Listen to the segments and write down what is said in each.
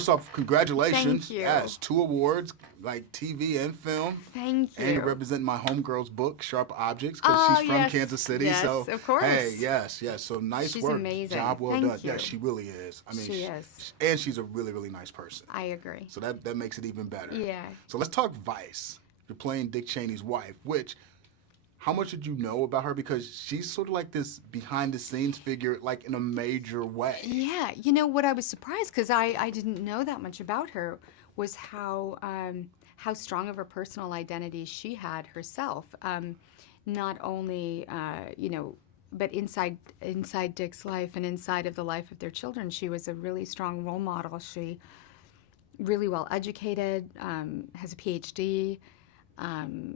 first off, congratulations. Thank you. Yes, 2 awards, like TV and film. Thank you. And you represent my homegirl's book, Sharp Objects, because she's from Kansas City. Yes, so, of course. hey, yes. So nice She's work. amazing. Job well Thank done. you. Yeah, she really is. I mean, she is. And she's a really, really nice person. I agree. So that makes it even better. Yeah. So let's talk Vice. You're playing Dick Cheney's wife, which, how much did you know about her? Because she's sort of like this behind-the-scenes figure, like in a major way. Yeah, what I was surprised, because I didn't know that much about her, was how strong of a personal identity she had herself. Not only, but inside Dick's life and inside of the life of their children, she was a really strong role model. She really well educated, has a PhD.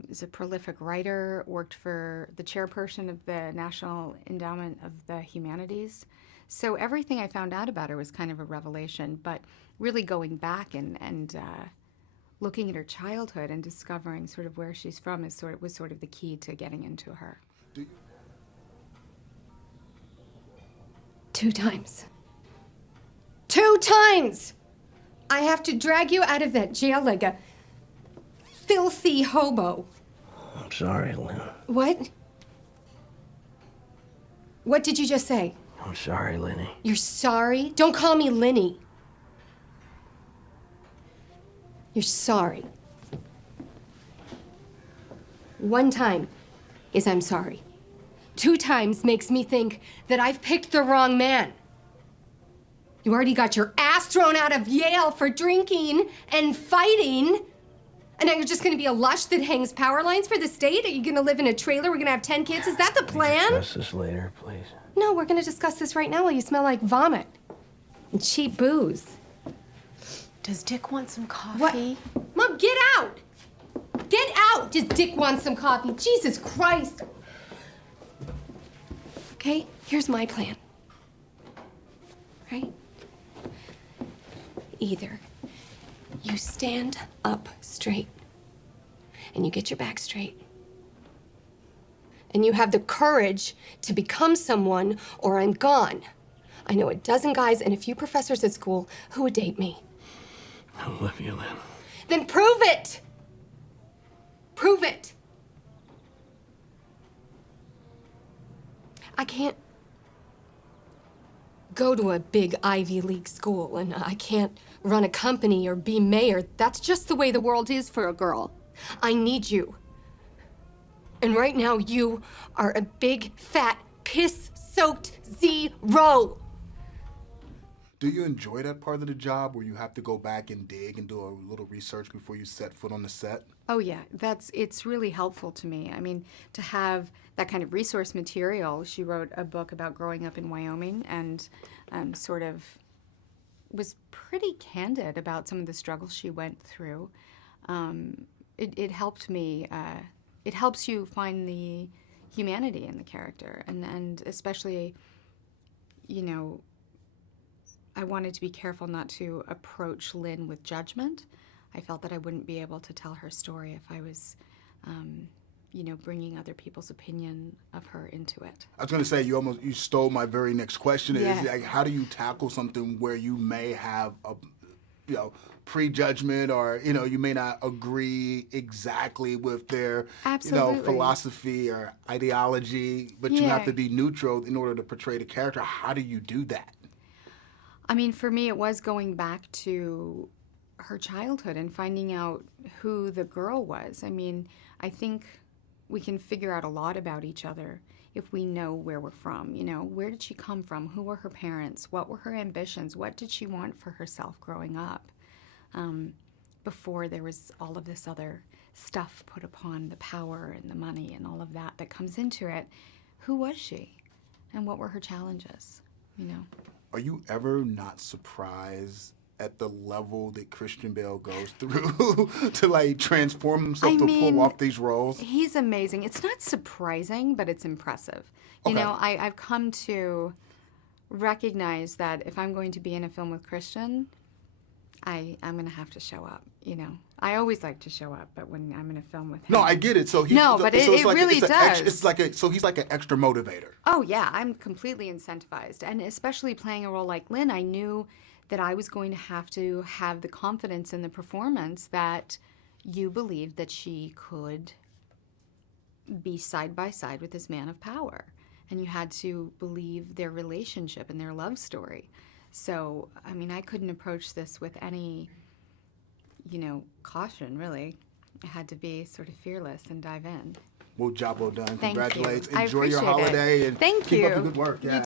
Is a prolific writer, worked for the chairperson of the National Endowment of the Humanities. So everything I found out about her was kind of a revelation, but really going back and looking at her childhood and discovering sort of where she's from was sort of the key to getting into her. 2 times. 2 times! I have to drag you out of that jail like a filthy hobo. I'm sorry, Lynn. What? What did you just say? I'm sorry, Lenny. You're sorry? Don't call me Linny. You're sorry. 1 time is I'm sorry. 2 times makes me think that I've picked the wrong man. You already got your ass thrown out of Yale for drinking and fighting. And now you're just gonna be a lush that hangs power lines for the state? Are you gonna live in a trailer? We're gonna have 10 kids? Is that the plan? Discuss this later, please. No, we're gonna discuss this right now while you smell like vomit and cheap booze. Does Dick want some coffee? What? Mom, get out! Get out! Does Dick want some coffee? Jesus Christ! Okay, here's my plan. Right? Either you stand up straight and you get your back straight and you have the courage to become someone, or I'm gone. I know a dozen guys and a few professors at school who would date me. I love you, Lynn. Then prove it! Prove it! I can't go to a big Ivy League school, and I can't run a company or be mayor. That's just the way the world is for a girl. I need you. And right now, you are a big, fat, piss-soaked zero. Do you enjoy that part of the job where you have to go back and dig and do a little research before you set foot on the set? Oh yeah, it's really helpful to me. I mean, to have that kind of resource material. She wrote a book about growing up in Wyoming and sort of was pretty candid about some of the struggles she went through. It helped me. It helps you find the humanity in the character, and especially, I wanted to be careful not to approach Lynn with judgment. I felt that I wouldn't be able to tell her story if I was, bringing other people's opinion of her into it. I was going to say, you stole my very next question. Yeah. Is like, how do you tackle something where you may have a, prejudgment, or you may not agree exactly with their philosophy or ideology, but you have to be neutral in order to portray the character. How do you do that? I mean, for me, it was going back to her childhood and finding out who the girl was. I mean, I think we can figure out a lot about each other if we know where we're from. Where did she come from? Who were her parents? What were her ambitions? What did she want for herself growing up? Before there was all of this other stuff put upon, the power and the money and all of that comes into it. Who was she? And what were her challenges, Are you ever not surprised at the level that Christian Bale goes through to transform himself to pull off these roles? He's amazing. It's not surprising, but it's impressive. Okay. I've come to recognize that if I'm going to be in a film with Christian, I'm going to have to show up, I always like to show up, but when I'm in a film with him... No, I get it. So he's, No, but it really does. So he's like an extra motivator. Oh, yeah. I'm completely incentivized. And especially playing a role like Lynn, I knew that I was going to have the confidence in the performance that you believed that she could be side by side with this man of power. And you had to believe their relationship and their love story. So, I mean, I couldn't approach this with any, caution, really. I had to be sort of fearless and dive in. Well, job well done. Thank you. Congratulations. I Enjoy your appreciate it. holiday and Thank keep you. up the good work. Yeah.